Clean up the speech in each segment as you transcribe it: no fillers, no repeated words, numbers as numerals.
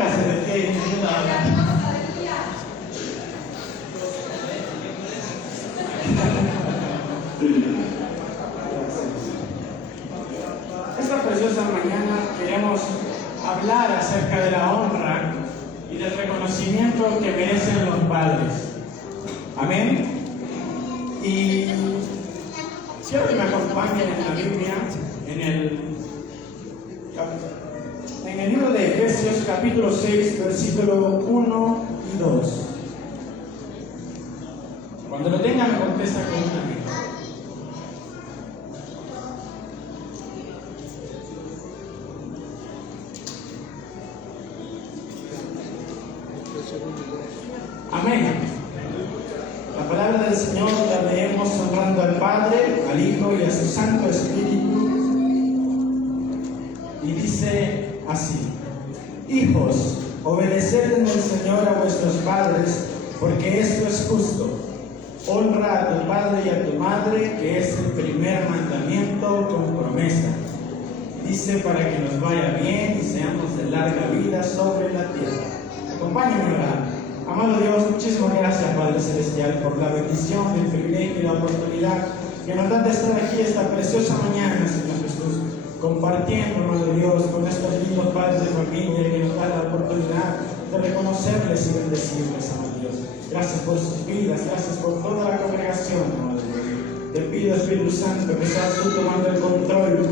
póngase de pie y me ayuda a hablar. Esta preciosa mañana queremos hablar acerca de la honra y del reconocimiento que merecen los padres. Amén. Y quiero que me acompañen en la Biblia, en el libro de Efesios, capítulo 6, versículo 1 y 2. Cuando lo tengan, me contesta con un amén. Amén. La palabra del Señor la leemos honrando al Padre, al Hijo y a su Santo Espíritu. Y dice así: Hijos, obedeced en el Señor a vuestros padres, porque esto es justo. Honra a tu padre y a tu madre, que es el primer mandamiento con promesa. Dice, para que nos vaya bien y seamos de larga vida sobre la tierra. Acompáñenme a orar. Amado Dios, muchísimas gracias, Padre Celestial, por la bendición, el privilegio y la oportunidad que nos dan de estar aquí esta preciosa mañana, Señor Jesús, compartiendo, amado Dios, con estos lindos padres de familia que nos dan la oportunidad de reconocerles y bendecirles, amado Dios. Gracias por sus vidas, gracias por toda la congregación, amado Dios. Te pido, Espíritu Santo, que seas tú tomando el control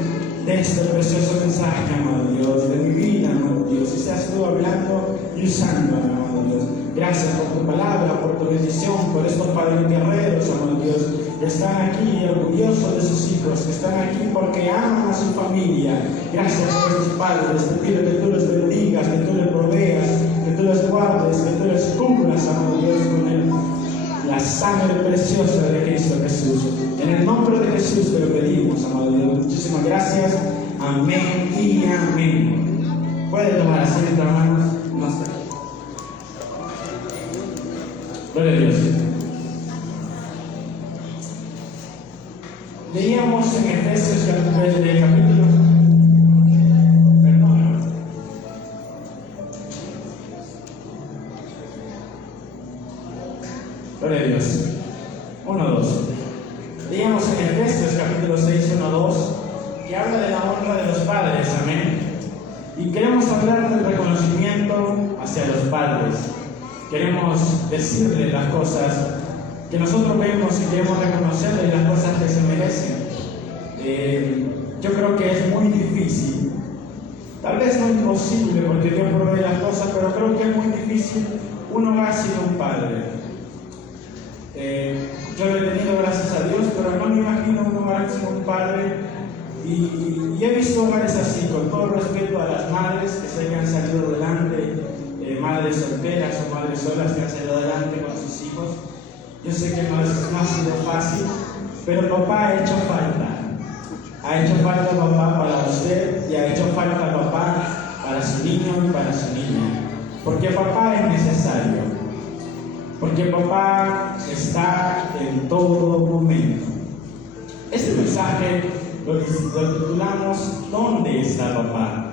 de este precioso mensaje, amado Dios, de mi vida, amado Dios, y seas tú hablando y usando, amado Dios. Gracias por tu palabra, por tu bendición, por estos padres guerreros, amado Dios, que están aquí orgullosos de sus hijos, que están aquí porque aman a su familia. Gracias por estos padres. Te pido que tú los bendigas, que tú les proveas, que tú los guardes, que tú les cubras, amado Dios, con la sangre preciosa de Cristo Jesús. En el nombre de Jesús te lo pedimos, amado Dios. Muchísimas gracias. Amén y amén. Pueden tomar asiento, hermanos. No sé. Gloria a Dios. Leíamos en Efesios capítulo. Perdón. Gloria a Dios. 1-2. Leíamos en Efesios capítulo 6, 1-2, que habla de la honra de los padres. Amén. Y queremos hablar del reconocimiento hacia los padres. Queremos decirle las cosas que nosotros vemos y queremos reconocerle las cosas que se merecen. Yo creo que es muy difícil, tal vez no imposible, porque Dios provee las cosas, pero creo que es muy difícil un hogar sin un padre. Yo lo he tenido, gracias a Dios, pero no me imagino un hogar sin un padre. Y he visto hogares así, con todo respeto a las madres que se han salido adelante, madres solteras o madres solas que han salido adelante con sus hijos. Yo sé que no ha sido fácil, pero papá ha hecho falta. Ha hecho falta papá para usted y ha hecho falta papá para su niño y para su niña. Porque papá es necesario. Porque papá está en todo momento. Este mensaje lo titulamos ¿Dónde está papá?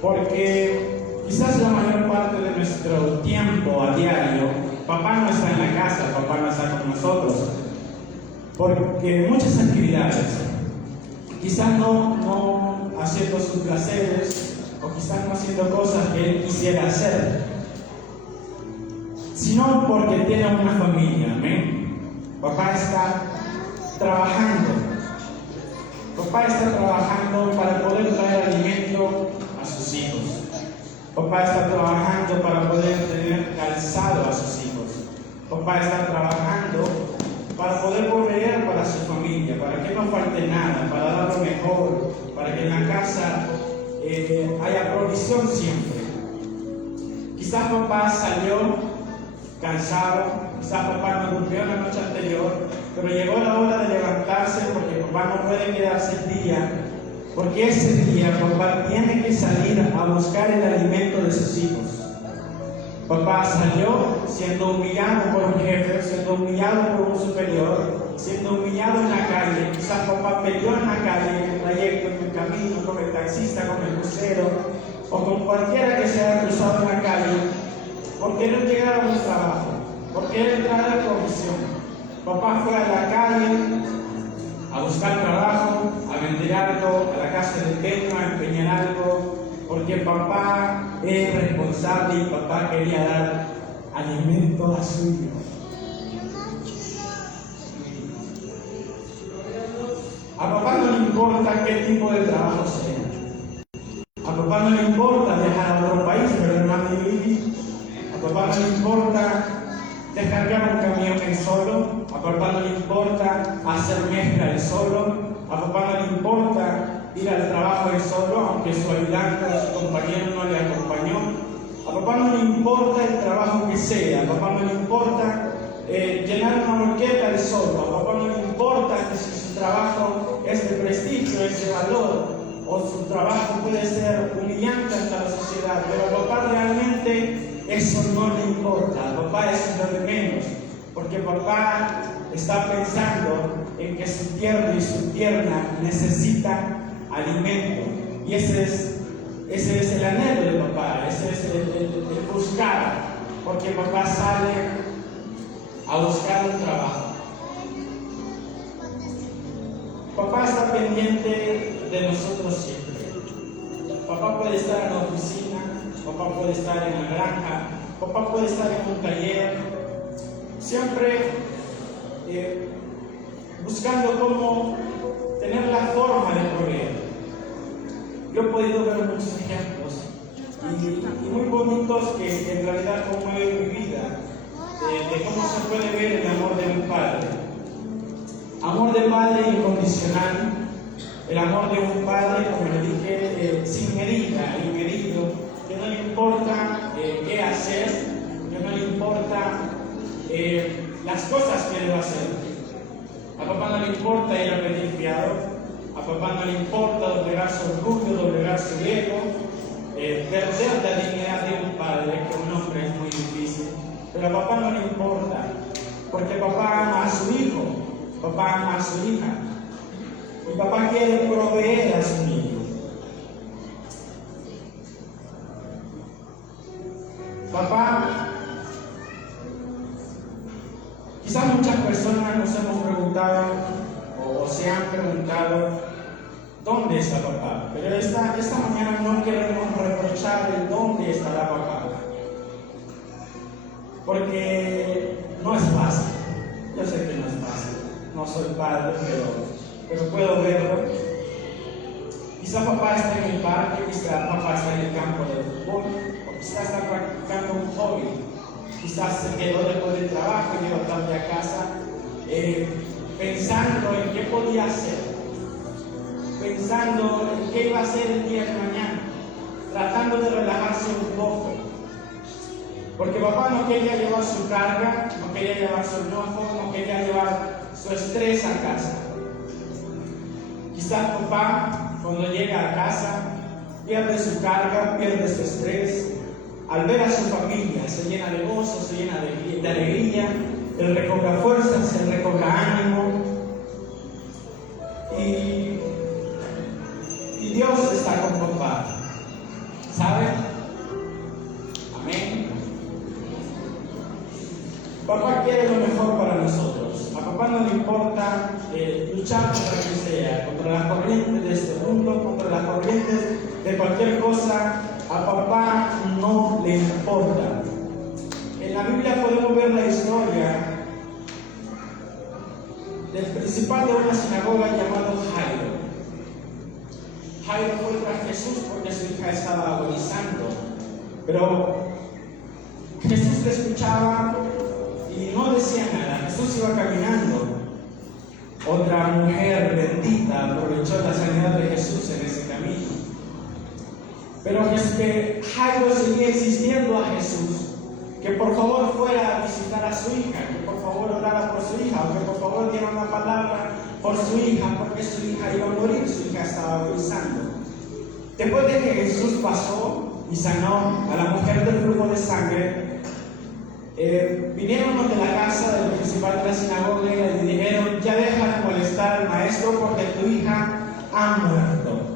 Porque quizás la mayor parte de nuestro tiempo a diario, papá no está en la casa, papá no está con nosotros. Porque muchas actividades, quizás no haciendo sus placeres, o quizás no haciendo cosas que él quisiera hacer, sino porque tiene una familia. Amén. Papá está trabajando. Papá está trabajando para poder traer alimento a sus hijos. Papá está trabajando para poder tener calzado a sus hijos. Papá está trabajando para poder proveer para su familia, para que no falte nada, para dar lo mejor, para que en la casa haya provisión siempre. Quizás papá salió cansado, quizás papá no durmió la noche anterior, pero llegó la hora de levantarse porque papá no puede quedarse el día, porque ese día papá tiene que salir a buscar el alimento de sus hijos. Papá salió siendo humillado por un jefe, siendo humillado por un superior, siendo humillado en la calle. Quizás papá peleó en la calle, en el trayecto, en el camino, con el taxista, con el bucero, o con cualquiera que sea por querer llegar a un trabajo, por querer entrar a la profesión. Papá fue a la calle a buscar trabajo, a vender algo, a la casa de empeño, a empeñar algo, porque papá es responsable y papá quería dar alimento a su hijo. A papá no le importa qué tipo de trabajo sea. A papá no le importa viajar a otro país, pero hermano Yuri. A papá no le importa descargar un camión él solo. A papá no le importa hacer mezcla él solo. A papá no le importa ir al trabajo él solo, aunque su ayudante o su compañero no le acompañó. A papá no le importa el trabajo que sea. A papá no le importa llenar una horqueta él solo. A papá no le importa que si su trabajo es de prestigio, es de valor, o su trabajo puede ser humillante ante la sociedad, pero a papá realmente eso no le importa. A papá eso es lo de menos, porque papá está pensando en que su tierno y su tierna necesitan alimento, y ese es el anhelo de papá, ese es el buscar, porque papá sale a buscar un trabajo. Papá está pendiente de nosotros siempre. Papá puede estar en la oficina, papá puede estar en la granja, papá puede estar en un taller, siempre buscando cómo tener la forma de proveer. Yo he podido ver muchos ejemplos y muy bonitos que en realidad conmueven mi vida, de cómo se puede ver el amor de un padre. Amor de padre incondicional, el amor de un padre, como le dije, sin medida, inmedido, que no le importa qué hacer, que no le importa las cosas que debe hacer. A papá no le importa ir a pedir fiado, a papá no le importa doblegar su orgullo, doblegar su ego, perder la dignidad de un padre, que un hombre es muy difícil, pero a papá no le importa, porque papá ama a su hijo. Papá ama a su hija y papá quiere proveer a su niño. Papá, quizás muchas personas nos hemos preguntado o se han preguntado ¿dónde está papá? Pero esta mañana no queremos reprochar el dónde estará papá, porque no es fácil. Yo sé que no es fácil. No soy padre, pero puedo verlo. Quizá papá está en el parque, quizá papá está en el campo de fútbol, o quizá está practicando un hobby. Quizás se quedó después del trabajo y llegó tarde a casa, pensando en qué podía hacer, pensando en qué iba a hacer el día de mañana, tratando de relajarse un poco. Porque papá no quería llevar su carga, no quería llevar su enojo, no quería llevar su estrés a casa. Quizás papá, cuando llega a casa, pierde su carga, pierde su estrés. Al ver a su familia, se llena de gozo, se llena de alegría, él recobra fuerzas, él recobra ánimo. Y Dios está con papá. ¿Saben? Amén. Papá quiere lo mejor para nosotros. A papá no le importa luchar contra quien sea, contra las corrientes de este mundo, contra las corrientes de cualquier cosa. A papá no le importa. En la Biblia podemos ver la historia del principal de una sinagoga llamado Jairo. Jairo fue tras Jesús porque su hija estaba agonizando, pero Jesús le escuchaba y no decía nada. Jesús iba caminando. Otra mujer bendita aprovechó la sanidad de Jesús en ese camino. Pero es que Jairo seguía insistiendo a Jesús que por favor fuera a visitar a su hija, que por favor orara por su hija, o que por favor diera una palabra por su hija, porque su hija iba a morir, su hija estaba agonizando. Después de que Jesús pasó y sanó a la mujer del flujo de sangre, vinieron los de la casa del principal de la sinagoga y le dijeron: ya deja de molestar al maestro porque tu hija ha muerto.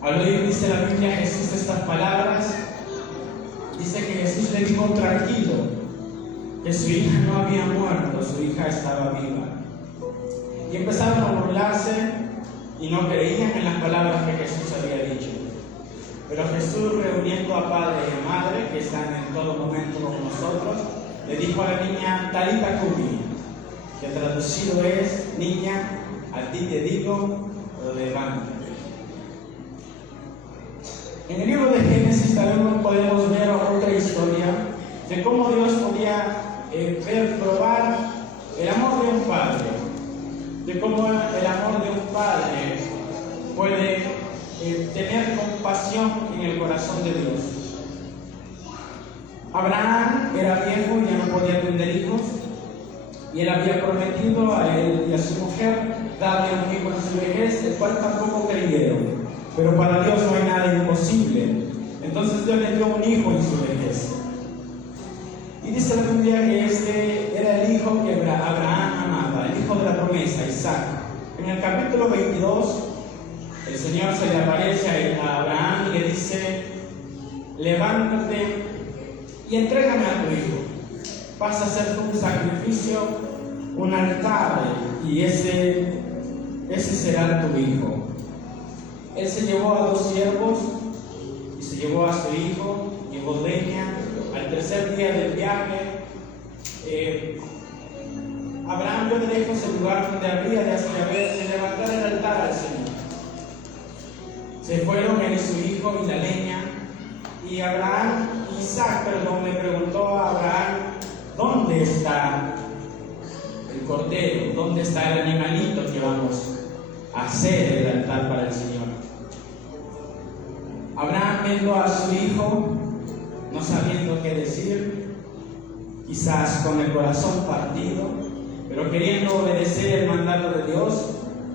Al oír, dice la Biblia, Jesús estas palabras, dice que Jesús le dijo tranquilo, que su hija no había muerto, su hija estaba viva. Y empezaron a burlarse y no creían en las palabras que Jesús había dicho. Pero Jesús, reuniendo a padre y a madre, que están en todo momento con nosotros, le dijo a la niña, Talita cumi, que traducido es, niña, a ti te digo, levántate. En el libro de Génesis también podemos ver otra historia de cómo Dios podía probar el amor de un padre, de cómo el amor de un padre puede tener compasión en el corazón de Dios. Abraham era viejo y ya no podía tener hijos, y él había prometido a él y a su mujer darle un hijo en su vejez, el cual tampoco creyeron. Pero para Dios no hay nada imposible. Entonces Dios le dio un hijo en su vejez. Y dice la Biblia que este era el hijo que Abraham amaba, el hijo de la promesa, Isaac. En el capítulo 22, el Señor se le aparece a Abraham y le dice, levántate y entrégame a tu hijo. Vas a hacer un sacrificio, un altar, y ese será tu hijo. Él se llevó a 2 siervos y se llevó a su hijo, llevó leña. Al tercer día del viaje, Abraham vio de lejos el lugar donde habría de levantar el altar al Señor. Se fueron él y su hijo y la leña, y Isaac le preguntó a Abraham, ¿dónde está el cordero? ¿Dónde está el animalito que vamos a hacer el altar para el Señor? Abraham viendo a su hijo, no sabiendo qué decir, quizás con el corazón partido, pero queriendo obedecer el mandato de Dios,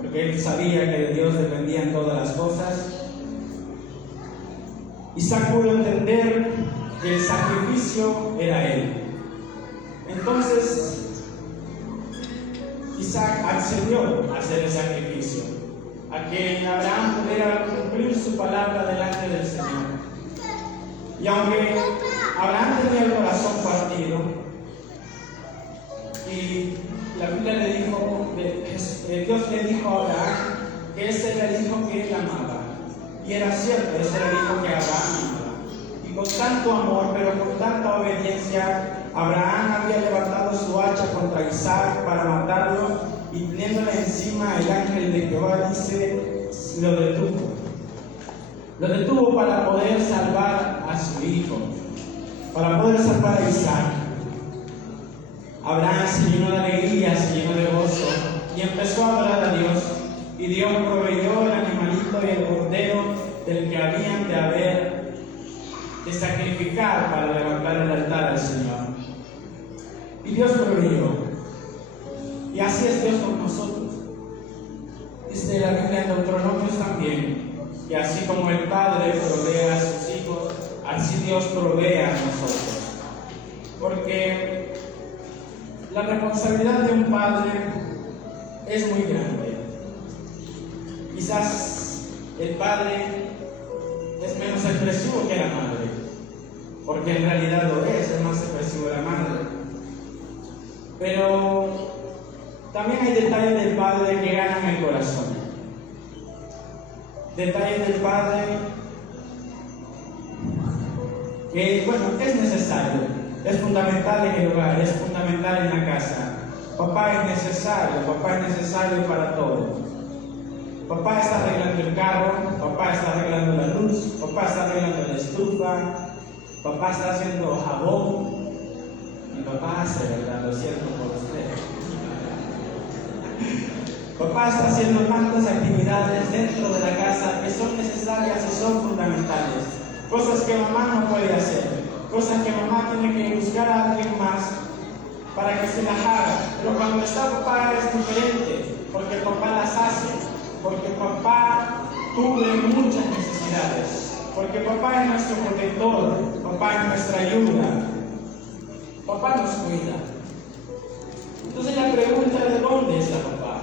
porque él sabía que de Dios dependían todas las cosas. Isaac pudo entender que el sacrificio era él. Entonces, Isaac accedió a hacer el sacrificio, a que Abraham pudiera cumplir su palabra delante del Señor. Y aunque Abraham tenía el corazón partido, y la Biblia le dijo, Dios le dijo a Abraham que ese era el hijo que él amaba. Y era cierto, ese era el hijo que Abraham amaba. Y con tanto amor, pero con tanta obediencia, Abraham había levantado su hacha contra Isaac para matarlo, y teniéndole encima, el ángel de Jehová dice, lo detuvo. Lo detuvo para poder salvar a su hijo, para poder salvar a Isaac. Abraham se llenó de alegría, se llenó de gozo, y empezó a adorar a Dios. Y Dios proveyó el animalito y el cordero del que habían de sacrificar para levantar el altar al Señor. Y Dios proveyó. Y así es Dios con nosotros. Dice la Biblia en Deuteronomios también, que así como el Padre provee a sus hijos, así Dios provee a nosotros. Porque la responsabilidad de un padre es muy grande. Quizás el padre es menos expresivo que la madre, porque en realidad lo es más expresivo la madre. Pero también hay detalles del padre que ganan el corazón. Detalles del padre que, bueno, es necesario, es fundamental en el hogar, es fundamental en la casa. Papá es necesario para todo. Papá está arreglando el carro, papá está arreglando la luz, papá está arreglando la estufa, papá está haciendo jabón, mi papá hace, ¿verdad? Lo siento por usted. Papá está haciendo tantas actividades dentro de la casa que son necesarias y son fundamentales. Cosas que mamá no puede hacer, cosas que mamá tiene que buscar a alguien más para que se las haga. Pero cuando está papá es diferente, porque papá las hace, porque papá cubre muchas necesidades, porque papá es nuestro protector, papá es nuestra ayuda, papá nos cuida. Entonces la pregunta es: ¿de dónde está papá?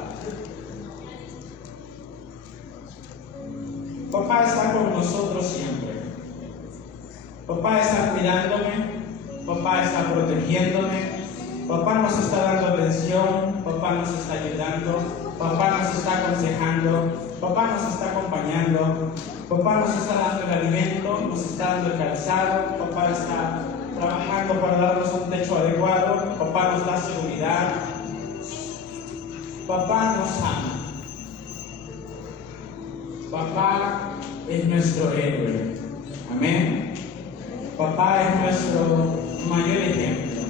Papá está con nosotros siempre. Papá está cuidándome, papá está protegiéndome, papá nos está dando atención, papá nos está ayudando, papá nos está aconsejando, papá nos está acompañando, papá nos está dando el alimento, nos está dando el calzado, papá está trabajando para darnos un techo adecuado, papá nos da seguridad, papá nos ama. Papá es nuestro héroe. Amén. Papá es nuestro mayor ejemplo.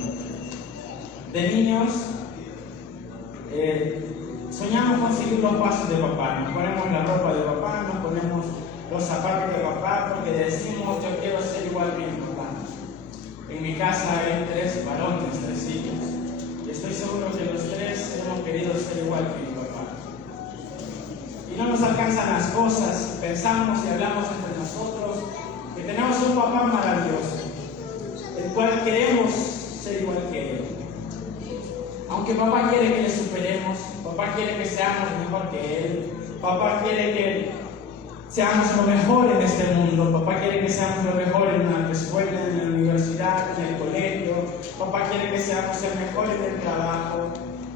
De niños, soñamos con seguir los pasos de papá. Nos ponemos la ropa de papá, nos ponemos los zapatos de papá, porque decimos, yo quiero ser igual que mi papá. En mi casa hay 3 varones, 3 hijos. Y estoy seguro que los 3 hemos querido ser igual que mi papá. Y no nos alcanzan las cosas, pensamos y hablamos entre nosotros que tenemos un papá maravilloso, el cual queremos ser igual que él. Aunque papá quiere que le superemos, papá quiere que seamos mejor que él, papá quiere que seamos lo mejor en este mundo, papá quiere que seamos lo mejor en la escuela, en la universidad, en el colegio, papá quiere que seamos el mejor en el trabajo,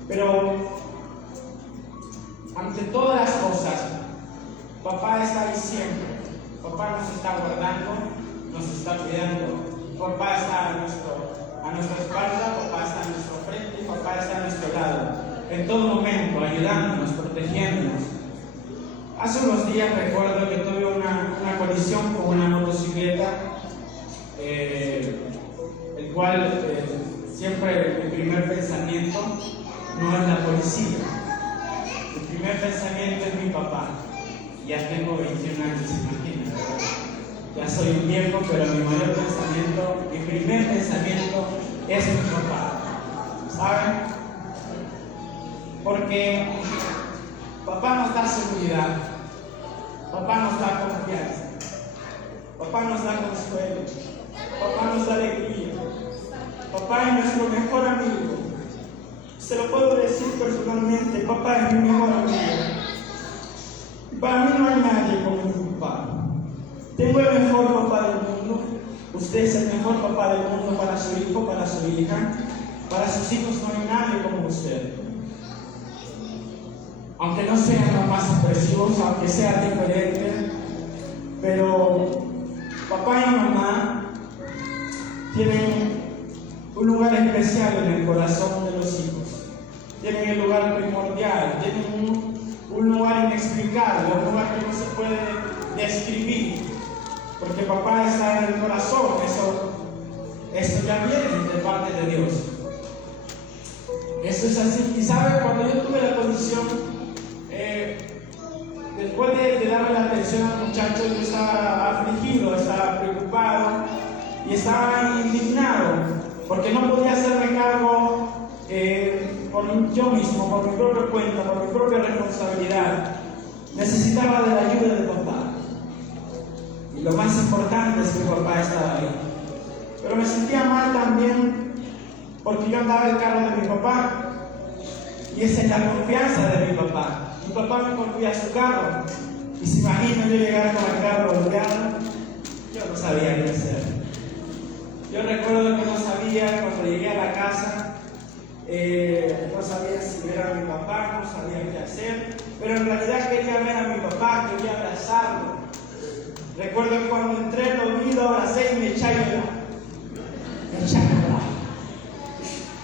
pero ante todas las cosas, papá está ahí siempre. Papá nos está guardando, nos está cuidando. Papá está a nuestra espalda, papá está a nuestro frente, papá está a nuestro lado. En todo momento, ayudándonos, protegiéndonos. Hace unos días recuerdo que tuve una colisión con una motocicleta, el cual siempre mi primer pensamiento no es la policía. Mi primer pensamiento es mi papá. Ya tengo 21 años, imagínate, ¿verdad? Ya soy un viejo, pero mi mayor pensamiento, mi primer pensamiento es mi papá. ¿Saben? Porque papá nos da seguridad, papá nos da confianza, papá nos da consuelo, papá nos da alegría, papá es nuestro mejor amigo. Se lo puedo decir personalmente, papá es mi mejor amigo. Para mí no hay nadie como mi papá. Tengo el mejor papá del mundo. Usted es el mejor papá del mundo para su hijo, para su hija. Para sus hijos no hay nadie como usted. Aunque no sean los más expresivos, aunque sea diferente, pero papá y mamá tienen un lugar especial en el corazón de los hijos. Tienen el lugar primordial, tienen un lugar inexplicable, un lugar que no se puede describir, porque papá está en el corazón, eso ya viene de parte de Dios. Eso es así. Y sabe, cuando yo tuve la condición, después de darle la atención al muchacho, yo estaba afligido, estaba preocupado y estaba indignado, porque no podía hacerme cargo por yo mismo, por mi propia cuenta, por mi propia responsabilidad. Necesitaba de la ayuda de papá. Y lo más importante es que papá estaba ahí. Pero me sentía mal también porque yo andaba en el carro de mi papá. Y esa es la confianza de mi papá. Mi papá me confía su carro. Y se imagina yo llegar con el carro golpeado. Yo no sabía qué hacer. Yo recuerdo que no sabía cuando llegué a la casa. No sabía si ver a mi papá, no sabía qué hacer, pero en realidad quería ver a mi papá, quería abrazarlo. Recuerdo que cuando entré lo vi, lo abracé y me eché a llorar.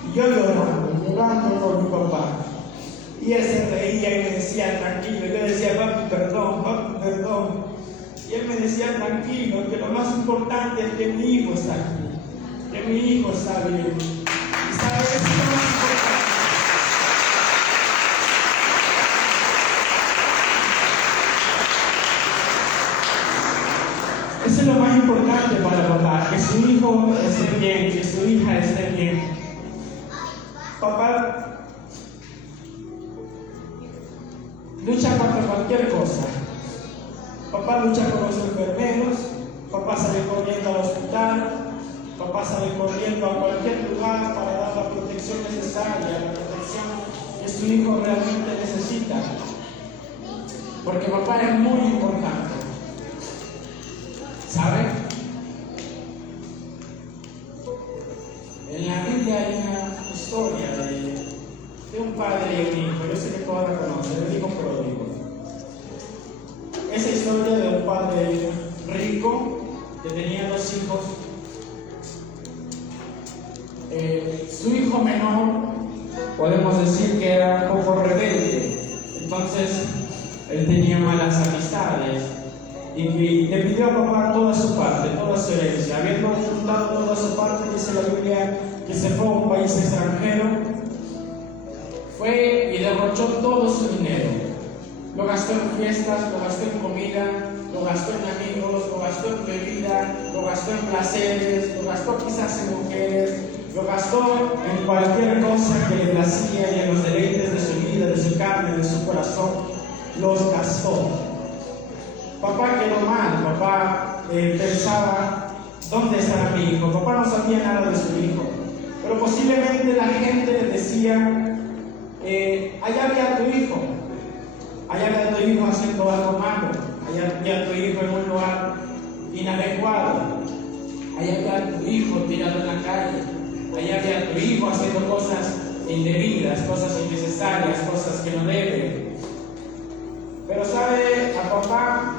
Y yo llorando por mi papá. Y él se reía y me decía tranquilo. Yo decía, papi, perdón. Y él me decía tranquilo, que lo más importante es que mi hijo está aquí, que mi hijo está bien. Y sabes, eso es lo más importante. Eso es lo más importante para papá, que su hijo esté bien, que su hija esté bien. Papá lucha contra cualquier cosa. Papá lucha con los enfermeros, papá sale corriendo al hospital, papá sale corriendo a cualquier lugar para dar la protección necesaria, la protección que su hijo realmente necesita. Porque papá es muy importante. ¿Sabe? que tenía 2 hijos. Su hijo menor, podemos decir que era un poco rebelde, entonces él tenía malas amistades y le pidió a papá toda su parte, toda su herencia. Habiendo juntado toda su parte, dice la Biblia que se fue a un país extranjero, fue y derrochó todo su dinero. Lo gastó en fiestas, lo gastó en comida, lo gastó en amigos, lo gastó en bebida, lo gastó en placeres, lo gastó quizás en mujeres, lo gastó en cualquier cosa que le placía y en los deleites de su vida, de su carne, de su corazón, los gastó. Papá quedó mal, papá pensaba, ¿dónde estará mi hijo? Papá no sabía nada de su hijo, pero posiblemente la gente le decía, allá había tu hijo. Allá había tu hijo haciendo algo malo, allá había tu hijo en un lugar inadecuado, allá había tu hijo tirado en la calle, allá había tu hijo haciendo cosas indebidas, cosas innecesarias, cosas que no debe. Pero sabe, a papá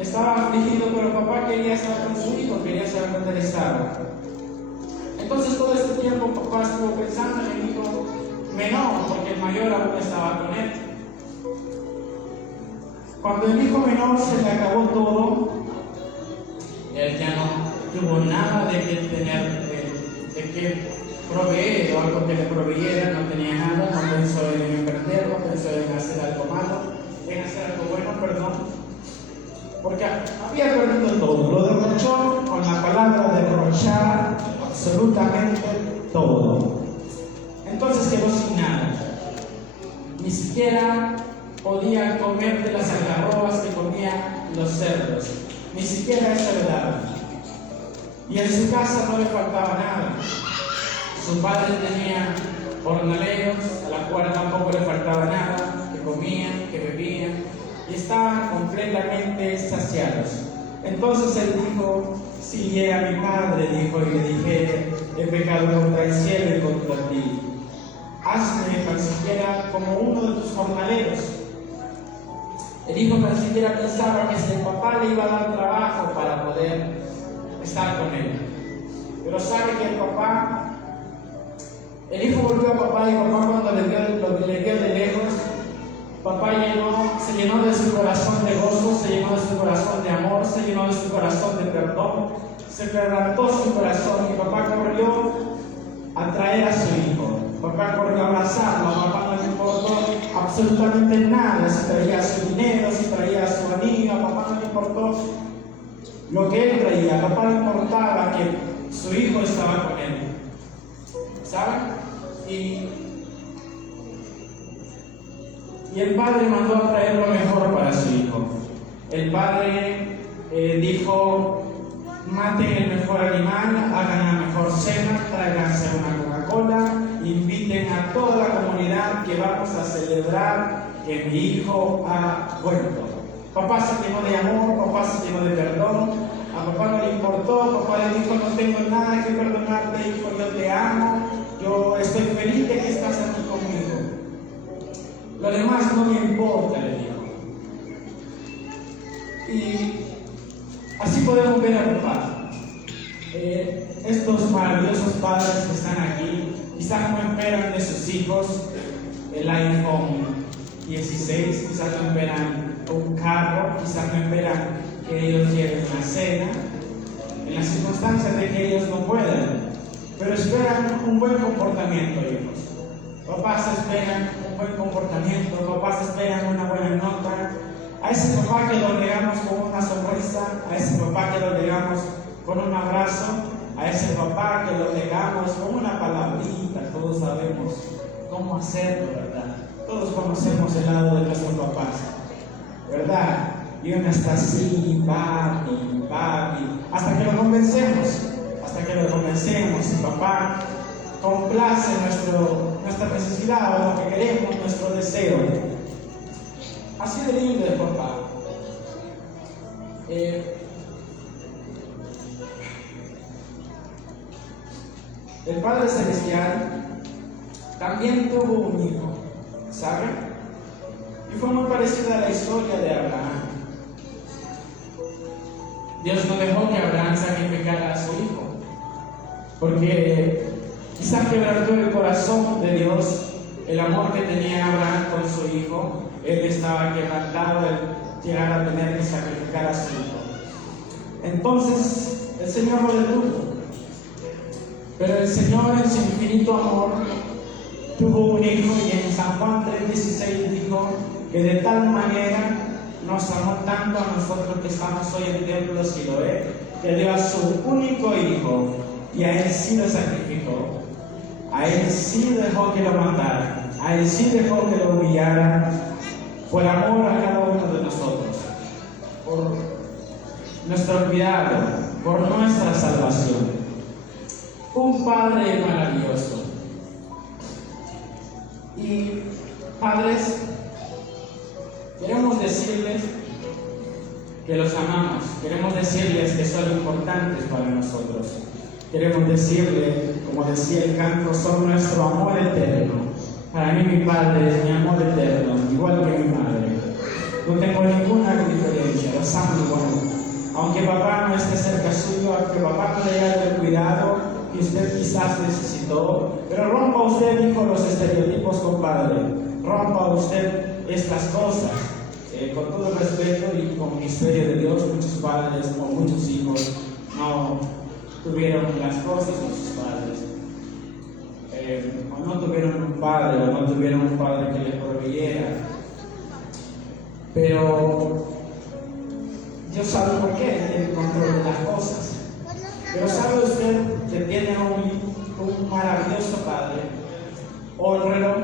estaba afligido, pero papá quería estar con su hijo, quería saber dónde él estaba. Entonces todo este tiempo papá estuvo pensando en el hijo menor, porque el mayor aún estaba con él. Cuando el hijo menor se le acabó todo, él ya no tuvo nada de que tener, de que proveer o algo que le proveyera, no tenía nada, no pensó en emprender, no pensó en hacer algo malo, en hacer algo bueno, perdón, porque había perdido todo, lo derrochó con la palabra derrochar absolutamente todo. Entonces quedó sin nada, ni siquiera podía comer de las algarrobas que comían los cerdos, ni siquiera eso le daba. Y en su casa no le faltaba nada. Su padre tenía jornaleros, a la cual tampoco le faltaba nada, que comían, que bebían, y estaban completamente saciados. Entonces él dijo, si llega mi padre, dijo, y le dije, he pecado contra el cielo y contra ti, hazme tan siquiera como uno de tus jornaleros. El hijo tan siquiera pensaba que si el papá le iba a dar trabajo para poder estar con él. Pero sabe que el hijo volvió a papá, y papá cuando le vio de lejos, papá se llenó de su corazón de gozo, se llenó de su corazón de amor, se llenó de su corazón de perdón, se quebrantó su corazón, y papá corrió a traer a su hijo. Papá corrió a abrazarlo, a papá no le importó absolutamente nada, si traía su dinero, si traía su anillo, a papá no le importó lo que él traía, a papá le importaba que su hijo estaba con él. ¿Saben? Y el padre mandó a traer lo mejor para su hijo. El padre dijo, maten el mejor animal, hagan la mejor cena, tráiganse una Coca-Cola, inviten a toda la comunidad que vamos a celebrar que mi hijo ha vuelto. Papá se llenó de amor, papá se llenó de perdón, a papá no le importó, papá le dijo, no tengo nada que perdonarte, hijo, yo te amo, yo estoy feliz de que estás aquí conmigo. Lo demás no me importa, le dijo. Y así podemos ver a papá. Estos maravillosos padres que están aquí, quizás no esperan de sus hijos el iPhone 16, quizás no esperan un carro, quizás no esperan que ellos lleven una cena, en las circunstancias de que ellos no puedan, pero esperan un buen comportamiento, hijos. Papás esperan un buen comportamiento, papás esperan una buena nota. A ese papá que lo regamos con una sonrisa, a ese papá que lo regamos con un abrazo, a ese papá que lo regamos con una palabrita. Todos sabemos cómo hacerlo, ¿verdad? Todos conocemos el lado de nuestros papás, ¿verdad? Y uno está así, papi, hasta que lo convencemos, y papá complace nuestra necesidad o lo que queremos, nuestro deseo. Así de lindo es papá. El Padre Celestial también tuvo un hijo, ¿saben? Y fue muy parecida a la historia de Abraham. Dios no dejó que Abraham sacrificara a su hijo, porque quizás quebrantó el corazón de Dios, el amor que tenía Abraham con su hijo. Él estaba quebrantado de llegar a tener que sacrificar a su hijo. Entonces el Señor lo detuvo, pero el Señor en su infinito amor tuvo un hijo, y en San Juan 3:16 dijo que de tal manera nos amó tanto a nosotros que estamos hoy en el templo de Siloé, que dio a su único hijo, y a él sí lo sacrificó, a él sí dejó que lo mataran, a él sí dejó que lo humillaran, por amor a cada uno de nosotros, por nuestro cuidado, por nuestra salvación. Un Padre maravilloso. Y padres, queremos decirles que los amamos, queremos decirles que son importantes para nosotros, queremos decirles, como decía el canto, son nuestro amor eterno. Para mí mi padre es mi amor eterno, igual que mi madre. No tengo ninguna diferencia, los amo igual. Aunque papá no esté cerca suyo, aunque papá no le haya el cuidado que usted quizás necesitó, pero rompa usted, hijo, los estereotipos, compadre. Rompa usted estas cosas. Con todo respeto y con misterio de Dios, muchos padres o muchos hijos no tuvieron las cosas con sus padres. O no tuvieron un padre, o no tuvieron un padre que les proveyera. Pero Dios sabe por qué, Él tiene el control de las cosas. Pero ¿sabe usted que tiene un maravilloso Padre? Honrelo.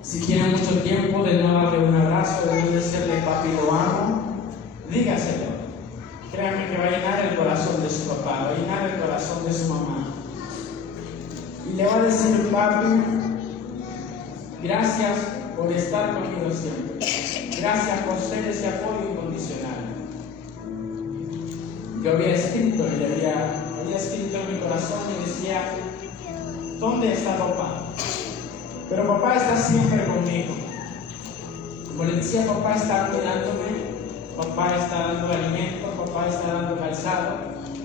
Si tiene mucho tiempo de no darle un abrazo, de no decirle papi lo amo, dígaselo. Créame que va a llenar el corazón de su papá, va a llenar el corazón de su mamá. Y le va a decir, papi, gracias por estar conmigo siempre. Gracias por ser ese apoyo incondicional. Yo había escrito en mi corazón y decía, ¿dónde está papá? Pero papá está siempre conmigo. Como le decía, papá está cuidándome, papá está dando alimento, papá está dando calzado,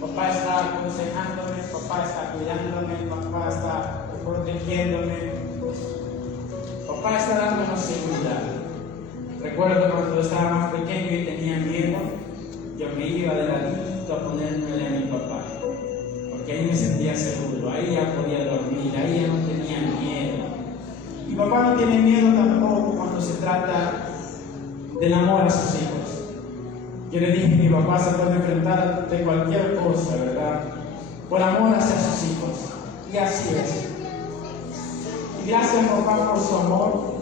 papá está aconsejándome, papá está cuidándome, papá está protegiéndome, papá está dándonos seguridad. Recuerdo cuando estaba más pequeño y tenía miedo, yo me iba de ladito a ponérmele a mi papá, porque ahí me sentía seguro, ahí ya podía dormir, ahí ya no tenía miedo. Y papá no tiene miedo tampoco cuando se trata del amor a sus hijos. Yo le dije que mi papá se puede enfrentar de cualquier cosa, ¿verdad? Por amor hacia sus hijos. Y así es. Y gracias papá por su amor.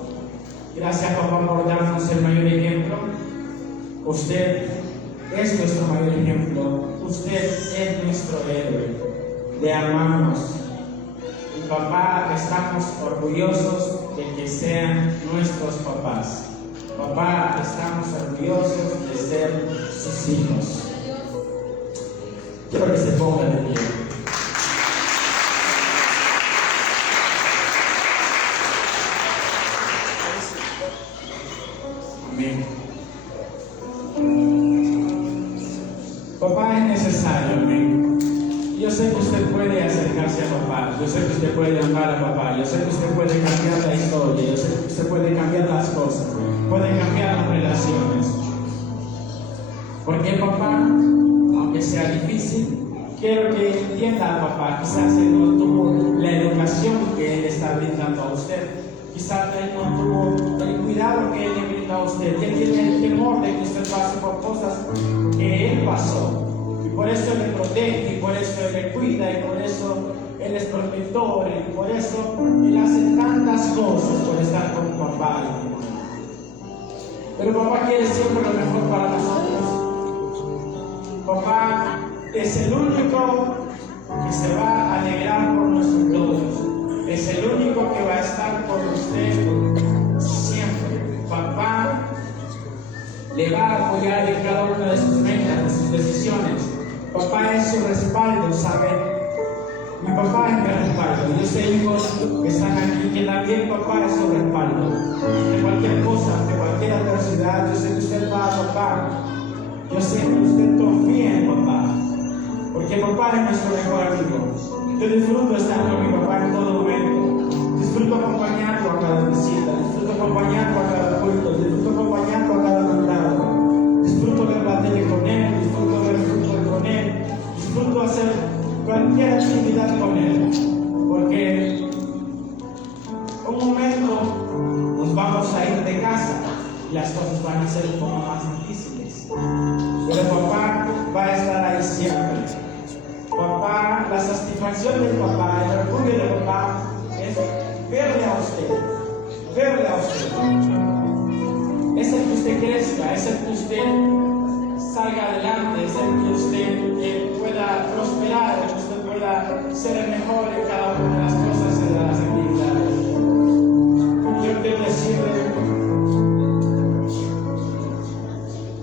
Gracias papá por darnos el mayor ejemplo. Usted es nuestro mayor ejemplo. Usted es nuestro héroe. Le amamos. Y papá, estamos orgullosos de que sean nuestros papás. Papá, estamos orgullosos de ser sus hijos. Quiero que se pongan de pie. Amén. Papá es necesario, amén. Yo sé que usted puede acercarse a papá, yo sé que usted puede amar a papá, yo sé que usted puede cambiar la historia, yo sé que usted puede cambiar las cosas, puede cambiar las relaciones. Porque papá, aunque sea difícil, quiero que entienda a papá, quizás él no tuvo la educación que él está brindando a usted, quizás él no tuvo el cuidado que él le brinda a usted, y él tiene el temor de que usted pase por cosas que él pasó. Y por eso Él le protege, y por eso Él le cuida, y por eso Él es protector, y por eso Él hace tantas cosas por estar con papá y con mamá. Pero papá quiere siempre lo mejor para nosotros. Papá es el único que se va a alegrar por nuestros logros. Es el único que va a estar con usted siempre. Papá le va a apoyar en cada una de sus metas, de sus decisiones. Papá es su respaldo, ¿sabe? Mi papá es mi respaldo. Yo sé, hijos que están aquí, que también papá es su respaldo. De cualquier cosa, de cualquier adversidad, yo sé que usted va a papá Yo sé que usted confía en papá, porque papá es nuestro mejor amigo. Yo disfruto estar con mi papá en todo momento. Disfruto acompañarlo a cada visita, disfruto acompañarlo a cada culto, disfruto acompañarlo a cada mandado. Disfruto ver la tele con él, disfruto ver fútbol con él, disfruto hacer cualquier actividad con él, porque un momento nos vamos a ir de casa y las cosas van a ser un poco más difíciles. Pero papá va a estar ahí siempre. Papá, la satisfacción del papá, el orgullo de papá es verle a usted, verle a usted. Es el que usted crezca, es el que usted salga adelante, es el que usted pueda prosperar, el que usted pueda ser el mejor en cada una de las cosas y de las actividades. Yo quiero decirle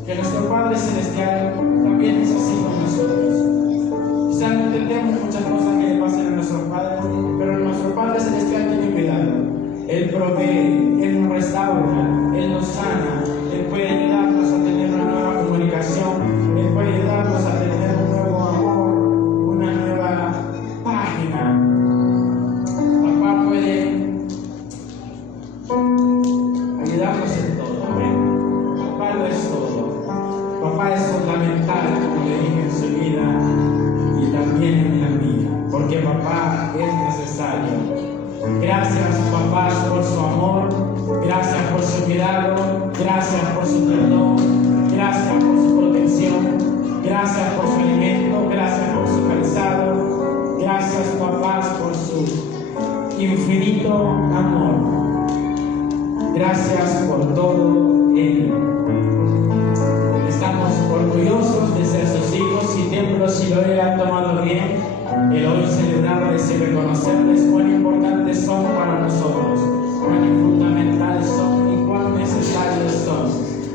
que nuestro Padre Celestial también es así con nosotros. Quizás no entendemos muchas cosas que le pasan a nuestros padres, pero nuestro Padre Celestial tiene cuidado. Él provee, Él nos restaura, Él nos sana, Él puede ayudarnos a tener una nueva comunicación, Él puede ayudarnos a tener un nuevo amor, una nueva página. Papá puede ayudarnos en todo, amén. Papá lo es todo. Papá es fundamental, como le dije, en su vida y también en la mía, porque papá es necesario. Gracias, papás, por su amor, gracias por su cuidado, gracias por su perdón, gracias por su protección, gracias por su alimento, gracias por su calzado, gracias, papás, por su infinito amor. Gracias por todo ello. Estamos orgullosos de ser sus hijos y templos si lo han tomado bien. El hoy celebrarles y reconocerles cuán importantes son para nosotros, cuán fundamentales son y cuán necesarios son.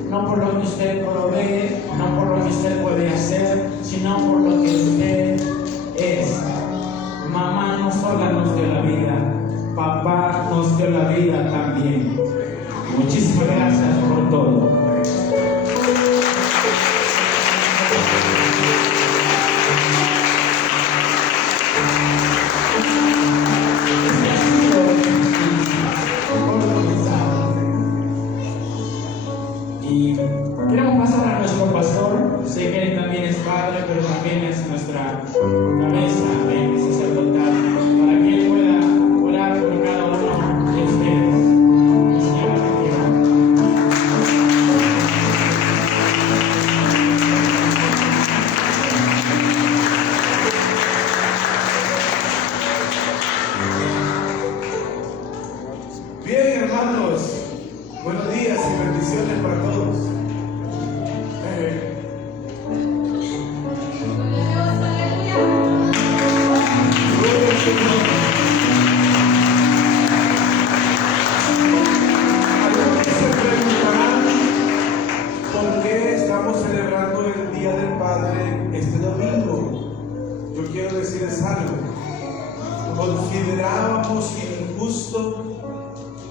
No por lo que usted provee, no por lo que usted puede hacer, sino por lo que usted es. Mamá no sola nos dio la vida, papá nos dio la vida también. Muchísimas gracias por todo. Y queremos pasar a nuestro pastor. Sé que él también es padre, pero también es nuestra cabeza, amén, sacerdotal, para que él pueda orar por cada uno de ustedes. Señor, bien, hermanos, buenos días y bendiciones para todos. Algunos se preguntarán por qué estamos celebrando el Día del Padre este domingo. Yo quiero decirles algo. Considerábamos injusto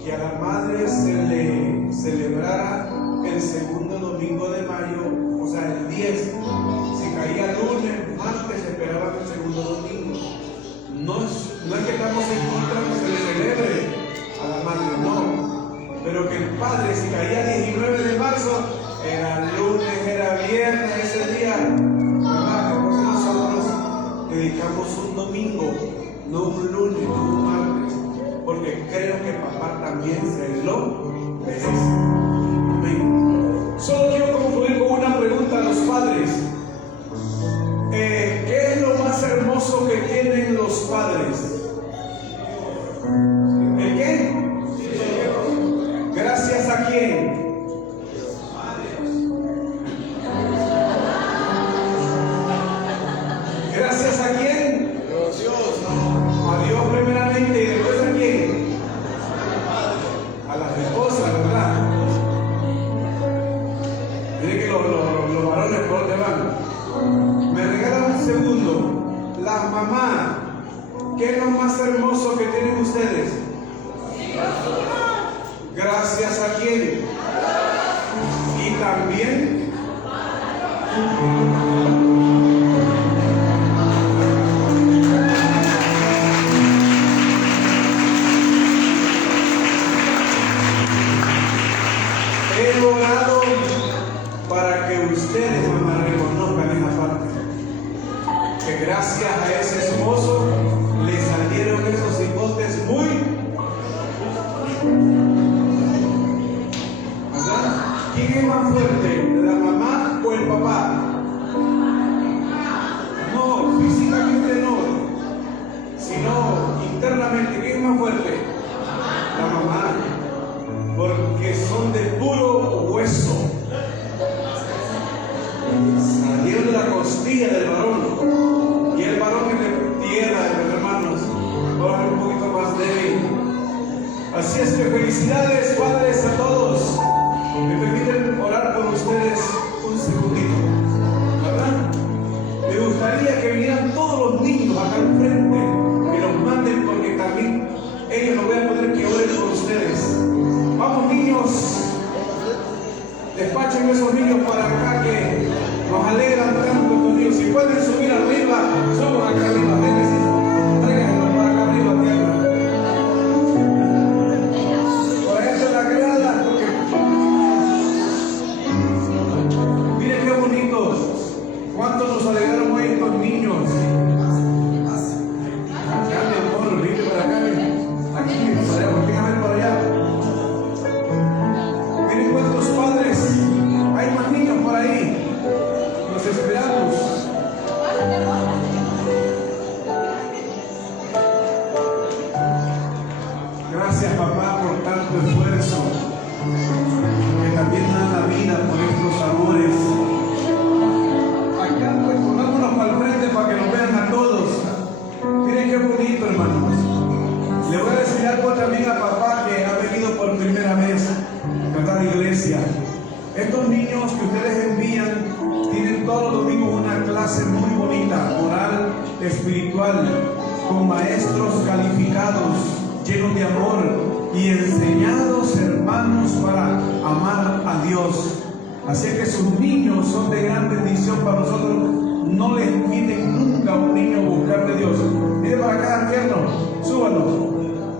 que a la madre se le celebrara el segundo domingo de mayo, o sea, el 10. Si caía lunes, martes, esperaban el segundo domingo. No es que estamos en contra que se le celebre a la madre, no. Pero que el padre, si caía 19 de marzo, era lunes, era viernes ese día, ¿verdad? Entonces nosotros dedicamos un domingo, no un lunes, no un martes, porque creo que papá también se lo merece. Amén. Solo quiero concluir con una pregunta a los padres. ¿Qué es lo más hermoso que tienen los padres? ¿El qué? ¿Gracias a quién? ¿Gracias a quién? A Dios primeramente y después a quién? A las esposas, ¿verdad? Miren que los varones por dónde van. Me regalan un segundo. Las mamás, ¿qué es lo más hermoso que tienen ustedes? ¿Gracias a quién? Y también He orado para que ustedes, mamá, reconozcan esa parte. Que gracias a ese esposo le salieron esos hipotes muy. ¿Verdad? ¿Quién es más fuerte, la mamá o el papá? No, físicamente no, sino internamente. ¿Quién es más fuerte? La mamá. Porque son de puro hueso. Salieron de la costilla del varón. Y el varón es de tierra, de los hermanos. Ahora un poquito más débil. Así es que felicidades, padres, a todos. Me permiten orar por ustedes un segundito, ¿verdad? Me gustaría que vinieran todos los niños acá enfrente, que los manden, porque también ellos no voy a poder que oren por ustedes. Vamos, niños, despachen esos niños para acá que nos alegran tanto estos niños. Si pueden subir arriba, suban acá arriba, tráiganlos para acá arriba, tierra. Por eso en la grada, porque miren qué bonitos. ¿Cuánto nos alegraron hoy estos niños? Acá, mi amor, viste para acá, aquí, para allá, déjame por allá. Miren cuántos padres, hay más niños por ahí. Los esperamos. Gracias, papá, por tanto esfuerzo, que también dan la vida por estos amores. Acá, pues, pongámonos para el frente para que nos vean a todos. Miren qué bonito, hermanos. Le voy a decir algo también a papá que ha venido por primera vez a cantar iglesia. Estos niños que ustedes envían tienen todos los domingos una clase muy bonita, moral, espiritual, con maestros calificados, llenos de amor y enseñados, hermanos, para amar a Dios. Así que sus niños son de gran bendición para nosotros. No les quiten nunca a un niño buscar de Dios. Mire para acá, tierno, súbalo.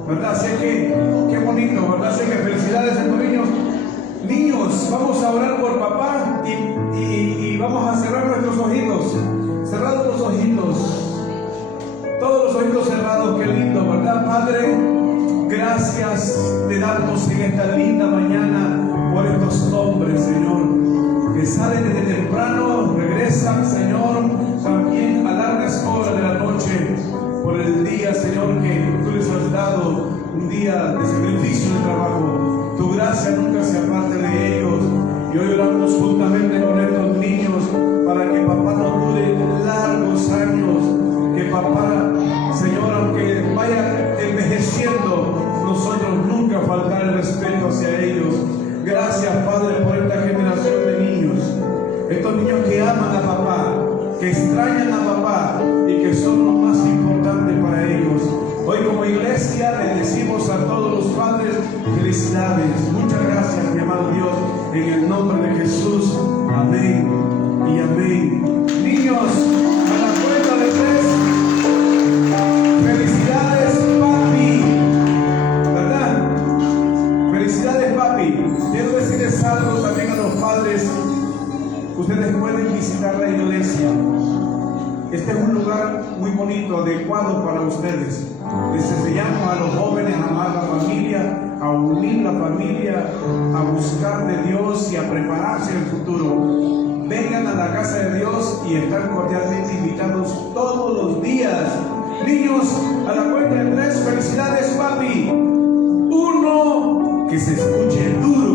¿Verdad? Sé que, qué bonito, ¿verdad? Sé que felicidades a estos niños. Niños, vamos a orar por papá y vamos a cerrar nuestros ojitos. Cerrados los ojitos. Todos los ojitos cerrados, qué lindo, ¿verdad, Padre? Gracias te damos en esta linda mañana por estos hombres, Señor, que salen desde temprano, regresan, Señor, también a largas horas de la noche, por el día, Señor, que tú les has dado, un día de sacrificio de trabajo. Tu gracia nunca se aparte de ellos. Y hoy oramos juntamente con estos niños para que papá nos dure largos años, que papá, Señor, aunque vaya envejeciendo, nosotros nunca faltar el respeto hacia ellos. Gracias, Padre, por esta generación de niños, estos niños que aman a papá, que extrañan a papá y que son lo más importante para ellos. Hoy como iglesia le decimos a todos los padres felicidades. Muchas gracias, mi amado Dios, en el nombre de Jesús. Amén y amén. Niños, a la cuenta de 3, felicidades, papi. ¿Verdad? Felicidades, papi. Quiero decirles algo también a los padres. Ustedes pueden visitar la iglesia. Este es un lugar muy bonito, adecuado para ustedes. Les enseñamos a los jóvenes a amar la familia, a unir la familia, a buscar de Dios y a prepararse en el futuro. Vengan a la casa de Dios y están cordialmente invitados todos los días. Niños, a la cuenta de 3, felicidades, papi. 1, que se escuche duro.